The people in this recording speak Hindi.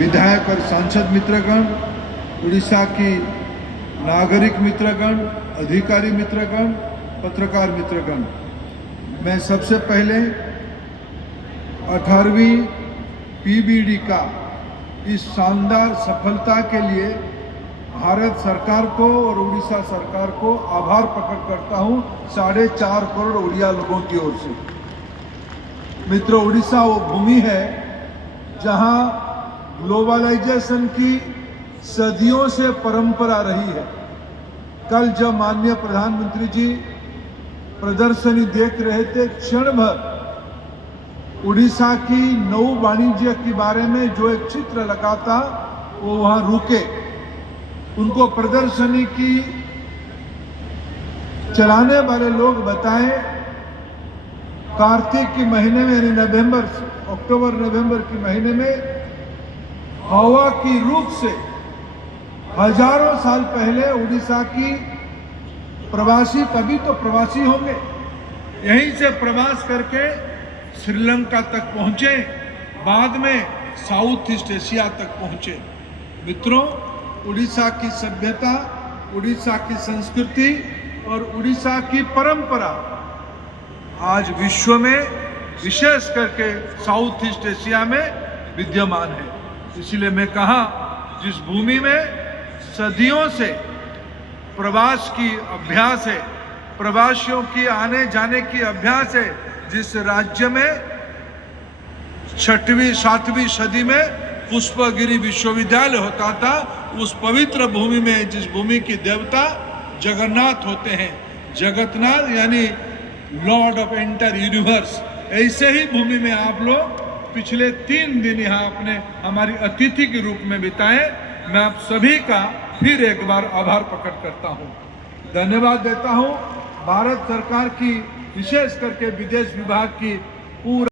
विधायक और सांसद मित्रगण, उड़ीसा की नागरिक मित्रगण, अधिकारी मित्रगण, पत्रकार मित्रगण, मैं सबसे पहले 18वीं पीबीडी का इस शानदार सफलता के लिए भारत सरकार को और उड़ीसा सरकार को आभार प्रकट करता हूं 4.5 करोड़ उड़िया लोगों की ओर से। मित्रों, उड़ीसा वो भूमि है जहां ग्लोबलाइजेशन की सदियों से परंपरा रही है। कल जब माननीय प्रधानमंत्री जी प्रदर्शनी देख रहे थे, क्षण भर उड़ीसा की नौ वाणिज्य के बारे में जो एक चित्र लगा था वो वहां रुके। उनको प्रदर्शनी की चलाने वाले लोग बताएं, कार्तिक के महीने में यानी अक्टूबर नवंबर के महीने में हवा की रूप से हजारों साल पहले उड़ीसा की प्रवासी, तभी तो प्रवासी होंगे, यहीं से प्रवास करके श्रीलंका तक पहुंचे, बाद में साउथ ईस्ट एशिया तक पहुंचे। मित्रों, उड़ीसा की सभ्यता, उड़ीसा की संस्कृति और उड़ीसा की परंपरा आज विश्व में, विशेष करके साउथ ईस्ट एशिया में विद्यमान है। इसलिए मैं कहा, जिस भूमि में सदियों से प्रवास की अभ्यास है, प्रवासियों की आने जाने की अभ्यास है, जिस राज्य में 6वीं 7वीं सदी में पुष्पगिरी विश्वविद्यालय होता था, उस पवित्र भूमि में, जिस भूमि की देवता जगन्नाथ होते हैं, जगन्नाथ यानी लॉर्ड ऑफ एंटायर यूनिवर्स, ऐसे ही भूमि में आप लोग पिछले 3 दिन यहाँ अपने हमारी अतिथि के रूप में बिताए। मैं आप सभी का फिर एक बार आभार प्रकट करता हूँ, धन्यवाद देता हूँ। भारत सरकार की, विशेष करके विदेश विभाग की पूरा